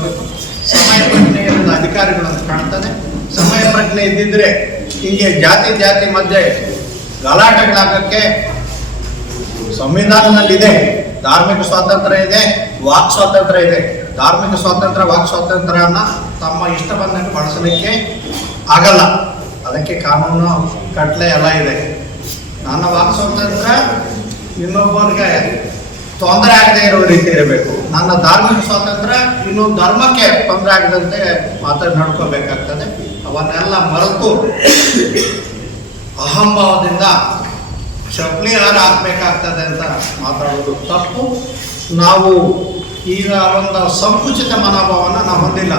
ಮಾಡಬೇಕು ಸಮಯ ಪ್ರಜ್ಞೆ ಇಲ್ಲದ ಅಧಿಕಾರಿಗಳನ್ನು ಕಾಣ್ತಾನೆ. ಸಮಯ ಪ್ರಜ್ಞೆ ಇದ್ದಿದ್ರೆ ಹಿಂಗೆ ಜಾತಿ ಜಾತಿ ಮಧ್ಯೆ ಗಲಾಟೆಗಳಾಗಕ್ಕೆ ಸಂವಿಧಾನದಲ್ಲಿದೆ. ಧಾರ್ಮಿಕ ಸ್ವಾತಂತ್ರ್ಯ ಇದೆ, ವಾಕ್ ಸ್ವಾತಂತ್ರ್ಯ ಇದೆ. ಧಾರ್ಮಿಕ ಸ್ವಾತಂತ್ರ್ಯ, ವಾಕ್ ಸ್ವಾತಂತ್ರ್ಯನ ತಮ್ಮ ಇಷ್ಟ ಬಂದಂಗೆ ಬಳಸಲಿಕ್ಕೆ ಆಗಲ್ಲ. ಅದಕ್ಕೆ ಕಾನೂನು, ಕಟ್ಲೆ ಎಲ್ಲ ಇದೆ. ನನ್ನ ವಾಕ್ ಸ್ವಾತಂತ್ರ್ಯ ಇನ್ನೊಬ್ಬರಿಗೆ ತೊಂದರೆ ಆಗದೆ ಇರೋ ರೀತಿ ಇರಬೇಕು. ನನ್ನ ಧಾರ್ಮಿಕ ಸ್ವಾತಂತ್ರ್ಯ ಇನ್ನು ಧರ್ಮಕ್ಕೆ ತೊಂದರೆ ಆಗದಂತೆ ಮಾತಾಡಿ ನಡ್ಕೋಬೇಕಾಗ್ತದೆ. ಅವನ್ನೆಲ್ಲ ಮರೆತು ಅಹಂಭಾವದಿಂದ ಚಪ್ಪಲಿ ಹಾರ ಹಾಕ್ಬೇಕಾಗ್ತದೆ ಅಂತ ಮಾತಾಡೋದು ತಪ್ಪು. ನಾವು ಈಗ ಒಂದು ಸಂಕುಚಿತ ಮನೋಭಾವನ ನಾವು ಹೊಂದಿಲ್ಲ.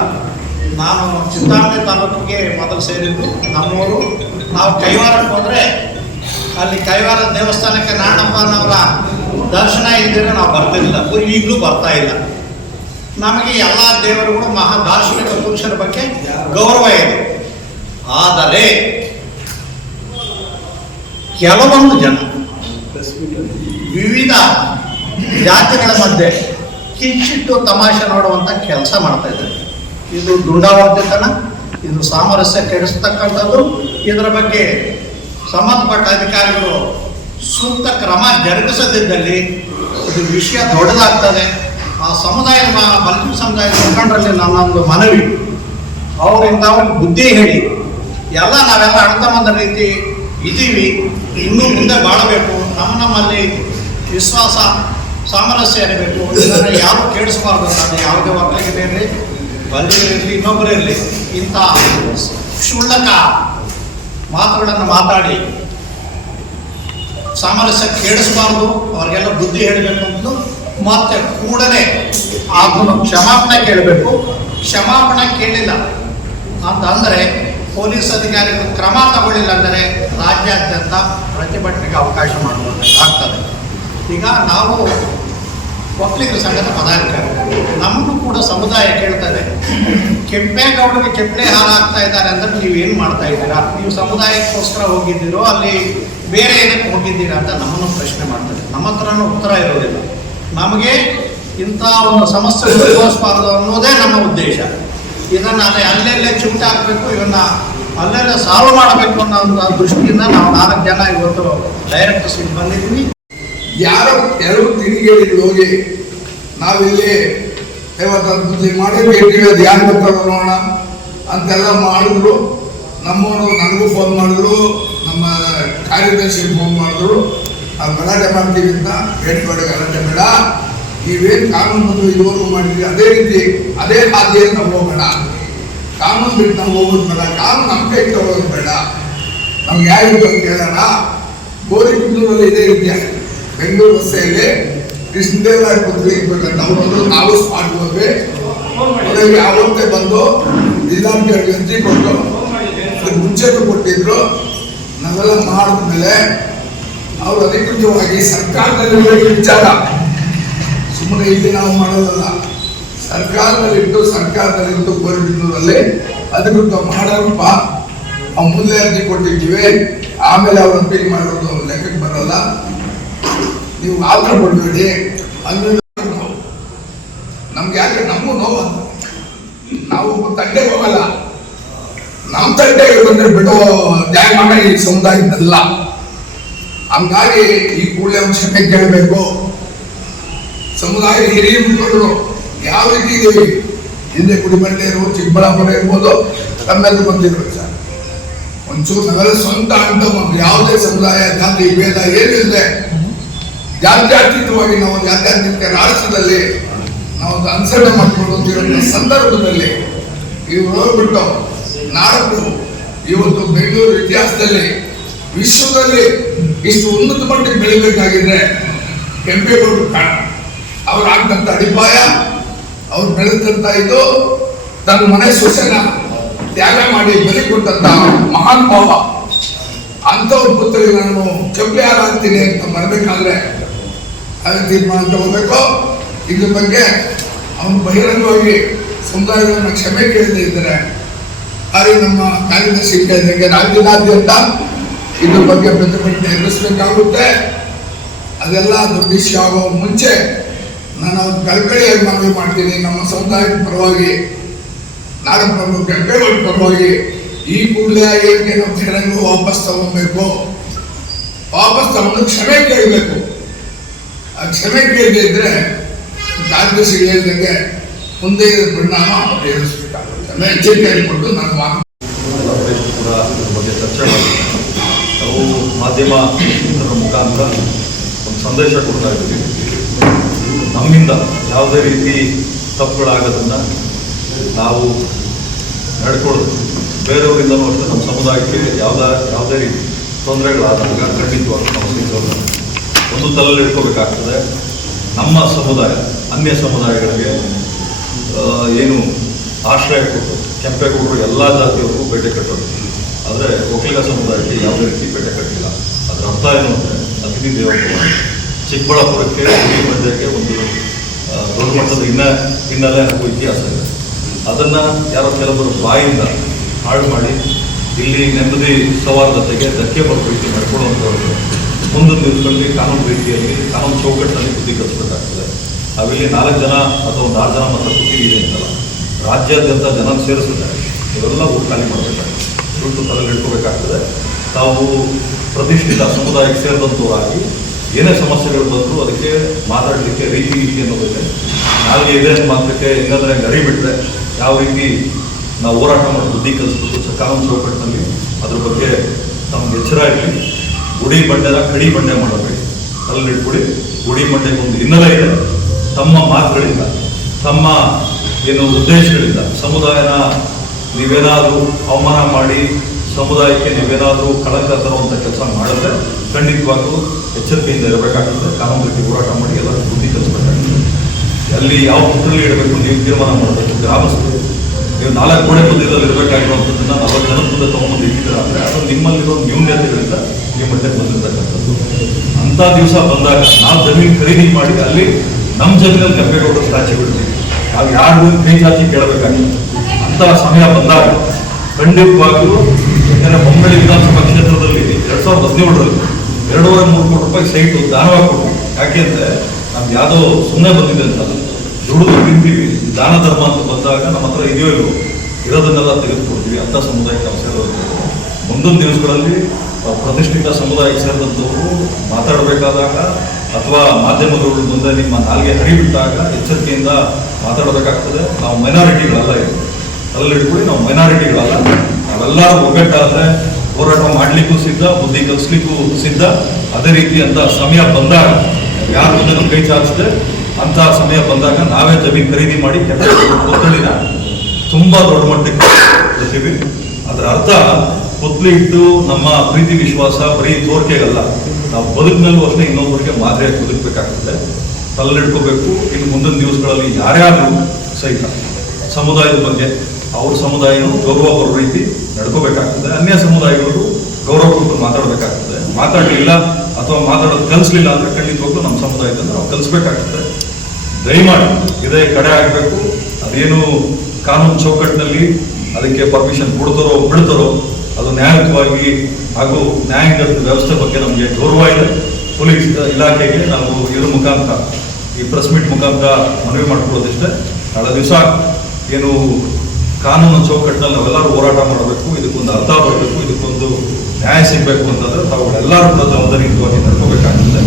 ನಾನು ಚಿತ್ತಾರ್ಥ ತಾಲೂಕಿಗೆ ಮೊದಲು ಸೇರಿದ್ದು ನಮ್ಮೂರು. ನಾವು ಕೈವಾರಕ್ಕೆ ಹೋದರೆ ಅಲ್ಲಿ ಕೈವಾರ ದೇವಸ್ಥಾನಕ್ಕೆ ನಾರಾಯಣಪ್ಪನವರ ದರ್ಶನ ಇದ್ದರೆ ನಾವು ಬರ್ತಿರಲಿಲ್ಲ. ಈಗಲೂ ಬರ್ತಾ ಇಲ್ಲ. ನಮಗೆ ಎಲ್ಲ ದೇವರುಗಳು ಮಹಾ ದಾರ್ಶನಿಕ ಪುರುಷರ ಬಗ್ಗೆ ಗೌರವ ಇದೆ. ಆದರೆ ಕೆಲವೊಂದು ಜನ ವಿವಿಧ ಜಾತಿಗಳ ಮಧ್ಯೆ ಕಿಚ್ಚಿಟ್ಟು ತಮಾಷೆ ನೋಡುವಂಥ ಕೆಲಸ ಮಾಡ್ತಾ ಇದ್ದಾರೆ. ಇದು ದುಂಡಾವರ್ತಿತನ ಇದು ಸಾಮರಸ್ಯ ಕೆಡಿಸ್ತಕ್ಕಂಥದ್ದು. ಇದರ ಬಗ್ಗೆ ಸಂಬಂಧಪಟ್ಟ ಅಧಿಕಾರಿಗಳು ಸೂಕ್ತ ಕ್ರಮ ಜರುಗಿಸದಿದ್ದಲ್ಲಿ ಇದು ವಿಷಯ ದೊಡ್ಡದಾಗ್ತದೆ. ಆ ಸಮುದಾಯದ ಬಲಿತ ಸಮುದಾಯದ ಮುಖಂಡರಲ್ಲಿ ನನ್ನೊಂದು ಮನವಿ. ಅವರಿಂದ ಅವ್ರಿಗೆ ಬುದ್ಧಿ ಹೇಳಿ. ಎಲ್ಲ ನಾವೆಲ್ಲ ಅಣ್ತಮ್ಮದ ರೀತಿ ಇದ್ದೀವಿ. ಇನ್ನೂ ಮುಂದೆ ಬಾಳಬೇಕು. ನಮ್ಮ ನಮ್ಮಲ್ಲಿ ವಿಶ್ವಾಸ, ಸಾಮರಸ್ಯ ಇರಬೇಕು. ಇದನ್ನು ಯಾರು ಕೇಳಿಸ್ಬಾರ್ದು ನಾನು ಯಾವುದೇ ಒಕ್ಕಲಿಗರೇ ಇರಲಿ. ಬಲ್ಲಿರಲಿ ಇನ್ನೊಬ್ಬರು ಇರಲಿ, ಇಂಥ ಕ್ಷುಲ್ಲಕ ಮಾತುಗಳನ್ನು ಮಾತಾಡಿ ಸಾಮರಸ್ಯ ಕೇಳಿಸಬಾರ್ದು ಅವ್ರಿಗೆಲ್ಲ ಬುದ್ಧಿ ಹೇಳಬೇಕು ಅಂತ ಮತ್ತೆ ಕೂಡಲೇ ಅದನ್ನು ಕ್ಷಮಾಪಣೆ ಕೇಳಬೇಕು. ಕ್ಷಮಾಪಣೆ ಕೇಳಿಲ್ಲ. ಅಂತ ಅಂದರೆ ಪೊಲೀಸ್ ಅಧಿಕಾರಿಗಳು ಕ್ರಮ ತಗೊಳ್ಳಿಲ್ಲ ಅಂದರೆ ರಾಜ್ಯಾದ್ಯಂತ ಪ್ರತಿಭಟನೆಗೆ ಅವಕಾಶ ಮಾಡಬೇಕಾಗ್ತದೆ ಈಗ ನಾವು ಒಕ್ಕಲಿಗರ ಸಂಘದ ಪದಾಧಿಕಾರಿ. ನಮಗೂ ಕೂಡ ಸಮುದಾಯ ಕೇಳ್ತದೆ ಕೆಂಪೇಗೌಡರಿಗೆ ಕೆಪ್ಪಳೆ ಹಾರಾಗ್ತಾ ಇದ್ದಾರೆ ಅಂದರೆ ನೀವು ಏನು ಮಾಡ್ತಾ ಇದ್ದೀರಾ? ನೀವು ಸಮುದಾಯಕ್ಕೋಸ್ಕರ ಹೋಗಿದ್ದೀರೋ ಅಲ್ಲಿ ಬೇರೆ ಏನಕ್ಕೆ ಹೋಗಿದ್ದೀರಾ ಅಂತ ನಮ್ಮನ್ನು ಪ್ರಶ್ನೆ ಮಾಡ್ತಾರೆ. ನಮ್ಮ ಹತ್ರನೂ ಉತ್ತರ ಇರೋದಿಲ್ಲ. ನಮಗೆ ಇಂಥ ಒಂದು ಸಮಸ್ಯೆ ಎದುರಿಸಬಾರ್ದು ಅನ್ನೋದೇ ನಮ್ಮ ಉದ್ದೇಶ. ಇದನ್ನು ಅಲ್ಲಿ ಅಲ್ಲೆಲ್ಲೇ ಚಿಮಟ ಹಾಕಬೇಕು ಇವನ್ನ ಅಲ್ಲೆಲ್ಲ ಸಾಲ್ವ್ ಮಾಡಬೇಕು ಅನ್ನೋ ಒಂದು ದೃಷ್ಟಿಯಿಂದ ನಾವು ನಾಲ್ಕು ಜನ ಇವತ್ತು ಡೈರೆಕ್ಟರ್ಸ್ ಇಲ್ಲಿ ಬಂದಿದ್ದೀವಿ. ಯಾರು ಎರಡು ತಿಂಗಳಿಗೆ ಹೋಗಿ ನಾವಿಲ್ಲಿ ಬುದ್ಧಿ ಮಾಡಿ ಭೇಟಿ ಯಾರು ಅಂತೆಲ್ಲ ಮಾಡಿದ್ರು. ನಮ್ಮವರು ನನಗೂ ಫೋನ್ ಮಾಡಿದ್ರು. ನಮ್ಮ ಕಾರ್ಯದರ್ಶಿ ಫೋನ್ ಮಾಡಿದ್ರು. ಆ ಗಲಾಟೆ ಮಾಡ್ತೀವಿ ಅಂತ ಬೇಡ ಗಲಾಟೆ ಬೇಡ. ನೀವೇನು ಕಾನೂನು ಬಂದು ಇದುವರೆಗೂ ಮಾಡಿದ್ರಿ ಅದೇ ರೀತಿ ಅದೇ ಹಾದಿಯಲ್ಲಿ ನಾವು ಹೋಗೋಣ. ಕಾನೂನು ಬಿಟ್ಟು ನಾವು ಹೋಗೋದು ಬೇಡ. ಕಾನೂನು ನಮ್ಮ ಕೈ ತಗೋದು ಬೇಡ. ನಮ್ಗೆ ಯಾರು ಅಂತ ಕೇಳೋಣ. ಗೋರಿಬಿದ್ದೂರಲ್ಲಿ ಇದೇ ರೀತಿ ಬೆಂಗಳೂರು ರಸ್ತೆಯಲ್ಲಿ ಕೃಷ್ಣದೇವರಾಯ ಪುತ್ರಿ ಇರ್ಬೇಕಂತ ಅವರು ನಾವು ಸ್ಪಾಟ್ ಹೋದ್ವಿ. ಅವರಿಗೆ ಯಾವತ್ತೇ ಬಂದು ಜಿಲ್ಲಾಧಿಕಾರಿ ಅರ್ಜಿ ಕೊಟ್ಟು ಮುಂಚೆನೂ ಕೊಟ್ಟಿದ್ರು. ನಾವೆಲ್ಲ ಮಾಡಿದ್ಮೇಲೆ ಅವರು ಅಧಿಕೃತವಾಗಿ ಸರ್ಕಾರದಲ್ಲಿ ವಿಚಾರ. ಸುಮ್ಮನೆ ಇಲ್ಲಿ ನಾವು ಮಾಡೋದಲ್ಲ. ಸರ್ಕಾರದಲ್ಲಿಟ್ಟು ಸರ್ಕಾರದಲ್ಲಿಟ್ಟು ಗೋರಿಬಿದ್ದೂರಲ್ಲಿ ಅಧಿಕೃತ ಮಾಡಪ್ಪ ನಾವು ಮೊದಲೇ ಅರ್ಜಿ ಕೊಟ್ಟಿದ್ದೀವಿ. ಆಮೇಲೆ ಅವ್ರು ಅಪೀಲ್ ಮಾಡೋದು ಲೆಕ್ಕಕ್ಕೆ ಬರಲ್ಲ. ನೀವು ಆತರ ಕೊಡಬೇಡಿ. ಅಂದ್ರೆ ನಮ್ಗೆ ಯಾಕೆ ನಮಗೂ ನೋವು. ನಾವು ತಂಡೆ ಹೋಗಲ್ಲ. ನಮ್ಮ ತಂಟೆಗೆ ಬಿಡೋ ನ್ಯಾಯಮಾನ ಈ ಸಮುದಾಯದಲ್ಲ ಹಂಗಾಗಿ ಈ ಕೂಡಲೇ ಅಂಶಕ್ಕೆ ಕೇಳಬೇಕು. ಸಮುದಾಯ ಹಿರಿಯ ಮುಖಂಡರು ಯಾವ ರೀತಿ ಹಿಂದೆ ಹಿಂದೆ ಇರ್ಬೋದು, ಚಿಕ್ಕಬಳ್ಳಾಪುರ ಇರ್ಬೋದು, ತಮ್ಮೆಲ್ಲರೂ ಬಂದಿರೋ ಸರ್. ಒಂಚೂರು ನಾವೆಲ್ಲ ಸ್ವಂತ ಅಂತ ಯಾವುದೇ ಸಮುದಾಯ, ಜಾತಿ, ಭೇದ ಏನಿಲ್ಲದೆ ಜಾತ್ಯಾತೀತವಾಗಿ ನಾವು ಜಾತ್ಯಾತೀತ ರಾಷ್ಟ್ರದಲ್ಲಿ ನಾವು ಅನುಸರಣೆ ಮಾಡಿಕೊಂಡು ಸಂದರ್ಭದಲ್ಲಿ ಇವ್ರು ಹೋಗ್ಬಿಟ್ಟು ನಾಡದ್ದು ಇವತ್ತು ಬೆಂಗಳೂರು ಇತಿಹಾಸದಲ್ಲಿ ವಿಶ್ವದಲ್ಲಿ ಇಷ್ಟು ಉನ್ನತ ಮಟ್ಟಕ್ಕೆ ಬೆಳಿಬೇಕಾಗಿದ್ರೆ ಕೆಂಪೇಗೌಡರು ಕಾರಣ. ಅವ್ರು ಆಗ್ತಂತ ಅಡಿಪಾಯ, ಅವ್ರು ಬೆಳೆದಂತ ಇದು, ತನ್ನ ಮನೆ ಸೊಸೆನ ತ್ಯಾಗ ಮಾಡಿ ಬಲಿ ಕೊಟ್ಟಂತ ಮಹಾನ್ ಭಾವ ಅಂಥವ್ರ ಪುತ್ರಿಗೆ ನಾನು ಕೆಂಪೆ ಆಗ್ತೀನಿ ಅಂತ ಬರಬೇಕಾದ್ರೆ ಅದಕ್ಕೆ ತೀರ್ಮಾನ ತಗೋಬೇಕು. ಇದ್ರ ಬಗ್ಗೆ ಅವನು ಬಹಿರಂಗವಾಗಿ ಸಮುದಾಯವನ್ನು ಕ್ಷಮೆ ಕೇಳದೇ ಇದ್ದಾರೆ ಹಾಗೆ ನಮ್ಮ ಕಾರ್ಯದರ್ಶಿ ಕೇಳಿದಂಗೆ ರಾಜ್ಯದಾದ್ಯಂತ ಇದ್ರ ಬಗ್ಗೆ ಪ್ರತಿಭಟನೆ ಎದುರಿಸಬೇಕಾಗುತ್ತೆ ಅದೆಲ್ಲ ದೊಡ್ಡ ವಿಷಯ ಆಗೋ ಮುಂಚೆ ನಾನು ಕಳ್ಕಳಿಯಾಗಿ ಮನವಿ ಮಾಡ್ತೀನಿ. ನಮ್ಮ ಸಮುದಾಯದ ಪರವಾಗಿ ಪ್ರಮುಖ ಕೆಂಪೇಗೌಡ ಪರವಾಗಿ ಈ ಕೂಡಲೇ ಏನೇನು ನಾವು ತೆರಳು ವಾಪಸ್ ತಗೋಬೇಕು? ವಾಪಸ್ ತಗೊಂಡು ಕ್ಷಮೆ ಕೇಳಬೇಕು. ಆ ಕ್ಷಮೆ ಕೇಳದೆ ಇದ್ರೆ ಕಾರ್ಯದರ್ಶಿಗಳು ಹೇಳಿದಂಗೆ ಮುಂದೆ ಪರಿಣಾಮ ಎದುರಿಸಬೇಕಾಗುತ್ತೆ. ನಾನು ಎಚ್ಚರಿಕೆ ಕೊಟ್ಟು ನಾನು ಮಾತು ಕೂಡ ಬಗ್ಗೆ ಚರ್ಚೆ ಮಾಡಿ ನಾವು ಮಾಧ್ಯಮ ಮುಖಾಂತರ ಒಂದು ಸಂದೇಶ ಕೊಡ್ತಾ ಇದ್ದೀವಿ ನಮ್ಮಿಂದ ಯಾವುದೇ ರೀತಿ ತಪ್ಪುಗಳಾಗೋದನ್ನ ನಾವು ನಡ್ಕೊಳ್ಳೋದು. ಬೇರೆಯವರಿಂದ ಅಷ್ಟೇ ನಮ್ಮ ಸಮುದಾಯಕ್ಕೆ ಯಾವುದೇ ಯಾವುದೇ ರೀತಿ ತೊಂದರೆಗಳಾದಾಗ ಖಂಡಿತವಾಗಿ ನಾವು ಒಂದು ತಲೆಯಲ್ಲಿ ಇಟ್ಕೋಬೇಕಾಗ್ತದೆ. ನಮ್ಮ ಸಮುದಾಯ, ಅನ್ಯ ಸಮುದಾಯಗಳಿಗೆ ಏನು ಆಶ್ರಯ ಕೊಟ್ಟು ಕೆಂಪೇಗೌಡರು ಎಲ್ಲ ಜಾತಿಯವ್ರಿಗೂ ಬೇಟೆ ಕಟ್ಟೋದು. ಆದರೆ ಒಕ್ಕಲಿಗ ಸಮುದಾಯಕ್ಕೆ ಯಾವುದೇ ರೀತಿ ಬೇಟೆ ಕಟ್ಟಿಲ್ಲ. ಅದರ ಅರ್ಥ ಏನು ಅಂದರೆ ಅತಿಥಿ ದೇವೋಭವ ಚಿಕ್ಕಬಳ್ಳಾಪುರಕ್ಕೆ ಈ ಮಧ್ಯಕ್ಕೆ ಒಂದು ದೊಡ್ಡ ಮಟ್ಟದ ಹಿನ್ನ, ಹಿನ್ನೆಲೆ ಹಾಗೂ ಇತಿಹಾಸ ಇದೆ. ಅದನ್ನು ಯಾರೋ ಕೆಲವರು ಬಾಯಿಂದ ಹಾಳು ಮಾಡಿ ಇಲ್ಲಿ ನೆಮ್ಮದಿ ಸೌಹಾರ್ದತೆಗೆ ಧಕ್ಕೆ ಬರೋ ರೀತಿ ನಡ್ಕೊಳ್ಳುವಂಥವ್ರು ಮುಂದಿನ ದಿವಸದಲ್ಲಿ ಕಾನೂನು ರೀತಿಯಲ್ಲಿ, ಕಾನೂನು ಚೌಕಟ್ಟಿನಲ್ಲಿ ಬುದ್ಧಿ ಕಲಿಸಬೇಕಾಗ್ತದೆ. ಅವಿಲ್ಲಿ ನಾಲ್ಕು ಜನ ಅಥವಾ ಒಂದು ಆರು ಜನ ಮಾತ್ರ ಕೂತಿದ್ದೀವಿ ಅಂತಲ್ಲ. ರಾಜ್ಯಾದ್ಯಂತ ಜನ ಸೇರಿಸಿದ್ದಾರೆ ಇವೆಲ್ಲ ಊರು ಖಾಲಿ ಮಾಡಬೇಕಾಗ್ತದೆ. ದುಡ್ಡು ತಲೆಯಲ್ಲಿ ಇಟ್ಕೋಬೇಕಾಗ್ತದೆ ತಾವು ಪ್ರತಿಷ್ಠಿತ ಸಮುದಾಯಕ್ಕೆ ಸೇರಿದಂಥವರಾಗಿ ಏನೇ ಸಮಸ್ಯೆಗಳು ಬಂದರೂ ಅದಕ್ಕೆ ಮಾತಾಡಲಿಕ್ಕೆ ರೀತಿ ರೀತಿ ಅನ್ನೋದಕ್ಕೆ ನಾಲ್ಗೆ ಇದೆ ಅನ್ನೋ ಮಾತ್ರಕ್ಕೆ ಹೆಂಗಂದ್ರೆ ಗರಿ ಬಿಟ್ಟರೆ ಯಾವ ರೀತಿ ನಾವು ಹೋರಾಟ ಮಾಡಿ ಬುದ್ಧಿ ಕಲಿಸ್ಬೇಕು ಸಕಾಲ ಚೌಕಟ್ಟಿನಲ್ಲಿ ಅದ್ರ ಬಗ್ಗೆ ನಮ್ಗೆ ಎಚ್ಚರ ಇರಲಿ. ಗುಡಿ ಬಂಡೆನ ಕಡಿ ಬಂಡೆ ಮಾಡಬೇಡಿ ಅಲ್ಲಿ ಇಟ್ಬಿಡಿ ಗುಡಿ ಬಂಡೆಗೆ ಒಂದು ಹಿನ್ನೆಲೆ ಇದೆ. ತಮ್ಮ ಮಾತುಗಳಿಂದ, ತಮ್ಮ ಏನು ಉದ್ದೇಶಗಳಿಲ್ಲ ಸಮುದಾಯನ ನೀವೇನಾದರೂ ಅವಮಾನ ಮಾಡಿ ಸಮುದಾಯಕ್ಕೆ ನೀವೇನಾದರೂ ಕಳಂಕ ತರುವಂಥ ಕೆಲಸ ಮಾಡಿದ್ರೆ ಖಂಡಿತವಾಗ್ಲೂ ಎಚ್ಚರಿಕೆಯಿಂದ ಇರಬೇಕಾಗ್ತದೆ. ಕಾನೂನು ಹೋರಾಟ ಮಾಡಿ ಎಲ್ಲರೂ ಬುದ್ಧಿ ಕಲಿಸ್ಬೇಕಾಗ್ತದೆ. ಅಲ್ಲಿ ಯಾವ ಪುಟ್ಟಲ್ಲಿ ಇಡಬೇಕು? ನೀವು ತೀರ್ಮಾನ ಮಾಡಬೇಕು. ಗ್ರಾಮಸ್ಥರು, ನೀವು ನಾಲ್ಕು ಕೋಣೆ ಮಧ್ಯದಲ್ಲಿ ಇರಬೇಕಾಗಿರುವಂಥದ್ದನ್ನು ನಲವತ್ತು ಜನ ಮುಂದೆ ತೊಗೊಂಡು ಅಂದರೆ ಅದು ನಿಮ್ಮಲ್ಲಿರೋ ನ್ಯೂನ್ಯತೆಗಳಿಂದ ನಿಮ್ಮ ಮಟ್ಟಕ್ಕೆ ಬಂದಿರತಕ್ಕಂಥದ್ದು. ಅಂಥ ದಿವಸ ಬಂದಾಗ ನಾವು ಜಮೀನು ಖರೀದಿ ಮಾಡಿ ಅಲ್ಲಿ ನಮ್ಮ ಜಮೀನಲ್ಲಿ ಕೆಂಪೇಗೌಡರು ಸ್ಟ್ಯಾಚು ಬಿಡ್ತೀವಿ ನಾವು ಯಾರಿಗೂ ಕೈ ಚಾಚಿ ಕೇಳಬೇಕಾಗಿಲ್ಲ ಅಂಥ ಸಮಯ ಬಂದಾಗ ಖಂಡಿತವಾಗಿಯೂ ಯಾಕಂದರೆ ಬೊಮ್ಮಳಿ ವಿಧಾನಸಭಾ ಕ್ಷೇತ್ರದಲ್ಲಿ ಎರಡ್ ಸಾವಿರದ ಹದಿನೇಳರಲ್ಲಿ ಎರಡೂವರೆ ಮೂರು ಕೋಟಿ ರೂಪಾಯಿ ಸೈಟು ದಾನವಾಗಿ ಕೊಟ್ಟು ಯಾಕೆ ಅಂದ್ರೆ ನಮ್ಗೆ ಯಾವುದೋ ಸುಮ್ಮನೆ ಬಂದಿದೆ ಅಂತ. ದುಡಿದು ತಿಂತೀವಿ, ದಾನ ಧರ್ಮ ಅಂತ ಬಂದಾಗ ನಮ್ಮ ಹತ್ರ ಇದೆಯೋ ಇಲ್ಲೋ ಇರೋದನ್ನೆಲ್ಲ ತೆಗೆದುಕೊಡ್ತೀವಿ. ಅಂತ ಸಮುದಾಯಕ್ಕೆ ನಾವು ಸೇರೋದು ಮುಂದಿನ ದಿವಸಗಳಲ್ಲಿ ಪ್ರತಿಷ್ಠಿತ ಸಮುದಾಯಕ್ಕೆ ಸೇರಿದಂಥವ್ರು ಮಾತಾಡಬೇಕಾದಾಗ ಅಥವಾ ಮಾಧ್ಯಮದವರು ಮುಂದೆ ನಿಮ್ಮ ನಾಲ್ಗೆ ಹರಿಬಿಟ್ಟಾಗ ಎಚ್ಚರಿಕೆಯಿಂದ ಮಾತಾಡಬೇಕಾಗ್ತದೆ ನಾವು ಮೈನಾರಿಟಿಗಳಲ್ಲ ಇದು. ಅದರಲ್ಲಿ ನಾವು ಮೈನಾರಿಟಿಗಳಲ್ಲ. ನಾವೆಲ್ಲರೂ ಒಗ್ಗಟ್ಟಾದ್ರೆ ಹೋರಾಟ ಮಾಡಲಿಕ್ಕೂ ಸಿದ್ಧ, ಬುದ್ಧಿ ಕಲಿಸ್ಲಿಕ್ಕೂ ಸಿದ್ಧ. ಅದೇ ರೀತಿ ಅಂತ ಸಮಯ ಬಂದಾಗ, ಯಾರ ಮುಂದೆ ನಮ್ಮ ಕೈ ಚಾಚಿದೆ ಅಂತ ಸಮಯ ಬಂದಾಗ ನಾವೇ ಜಮೀನು ಖರೀದಿ ಮಾಡಿ ಕೊತ್ತಳಿನ ತುಂಬಾ ದೊಡ್ಡ ಮಟ್ಟಕ್ಕೆ ಅದರ ಅರ್ಥ ಕೊತ್ಲಿ ಇಟ್ಟು ನಮ್ಮ ಪ್ರೀತಿ ವಿಶ್ವಾಸ, ಬರೀ ತೋರಿಕೆಗಲ್ಲ, ನಾವು ಬದುಕಿನಲ್ಲೂ ಅಷ್ಟೇ ಇನ್ನೊಬ್ಬರಿಗೆ ಮಾದರಿಯಾಗಿ ಬದುಕಬೇಕಾಗ್ತದೆ ತಲೆಲಿಡ್ಕೋಬೇಕು, ಇನ್ನು ಮುಂದಿನ ದಿವಸಗಳಲ್ಲಿ ಯಾರ್ಯಾರು ಸಹಿತ. ಸಮುದಾಯದ ಬಗ್ಗೆ, ಅವ್ರ ಸಮುದಾಯ ಗೌರವ ಬರೋ ರೀತಿ ನಡ್ಕೋಬೇಕಾಗ್ತದೆ. ಅನ್ಯ ಸಮುದಾಯಗಳು ಗೌರವ ಕೊಟ್ಟು ಮಾತಾಡಬೇಕಾಗ್ತದೆ. ಮಾತಾಡಲಿಲ್ಲ ಅಥವಾ ಮಾತಾಡೋದು ಕಲಿಸ್ಲಿಲ್ಲ ಅಂದರೆ ಖಂಡಿತವಾಗ್ಲೂ ನಮ್ಮ ಸಮುದಾಯದಲ್ಲಿ ನಾವು ಕಲಿಸ್ಬೇಕಾಗ್ತದೆ. ದಯಮಾಡಿ ಇದೇ ಕಡೆ ಆಗಬೇಕು. ಅದೇನು ಕಾನೂನು ಚೌಕಟ್ಟಿನಲ್ಲಿ ಅದಕ್ಕೆ ಪರ್ಮಿಷನ್ ಕೊಡ್ತಾರೋ ಬಿಡ್ತಾರೋ ಅದು ನ್ಯಾಯಯುತವಾಗಿ ಹಾಗೂ ನ್ಯಾಯಾಂಗ ವ್ಯವಸ್ಥೆ ಬಗ್ಗೆ ನಮಗೆ ಗೌರವ ಇದೆ ಪೊಲೀಸ್ ಇಲಾಖೆಗೆ ನಾವು ಇದ್ರ ಮುಖಾಂತರ, ಈ ಪ್ರೆಸ್ ಮೀಟ್ ಮುಖಾಂತರ ಮನವಿ ಮಾಡ್ಕೊಳ್ಳೋದಿಷ್ಟೇ. ನಾಳೆ ದಿವಸ ಏನು ಕಾನೂನು ಚೌಕಟ್ಟಿನಲ್ಲಿ ನಾವೆಲ್ಲರೂ ಹೋರಾಟ ಮಾಡಬೇಕು, ಇದಕ್ಕೊಂದು ಅರ್ಥ ಬರಬೇಕು ಇದಕ್ಕೊಂದು ನ್ಯಾಯ ಸಿಗಬೇಕು ಅಂತಂದ್ರೆ ಎಲ್ಲರೂ ಕೂಡ ಜವಾಬ್ದಾರಿಯುತವಾಗಿ ನಡ್ಕೋಬೇಕಾಗ್ತದೆ